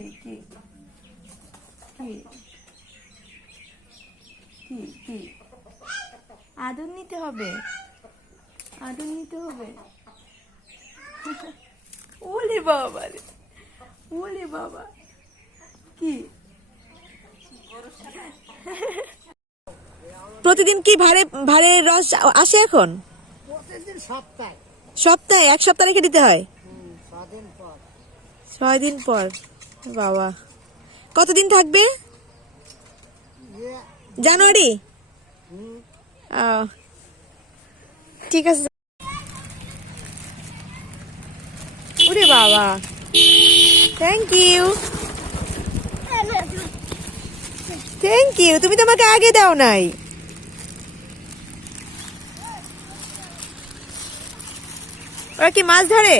কি কি কি কি আদর নিতে হবে, আদর নিতে হবে। ওলে বাবা রে, ওলে বাবা। কি প্রতিদিন কি ভাড়ে ভাড়ে রস আসে এখন? প্রতিদিন সপ্তাহে সপ্তাহে, এক সপ্তাহ রেখে দিতে হয়? 6 দিন পর। 6 দিন পর। বাবা, কতদিন থাকবে? ইয়ে, জানুয়ারি। হুম, ঠিক আছে। ওরে বাবা, থ্যাংক ইউ, থ্যাংক ইউ। তুমি তো আমাকে আগে দাও নাই। ওরা কি মাছ ধরে?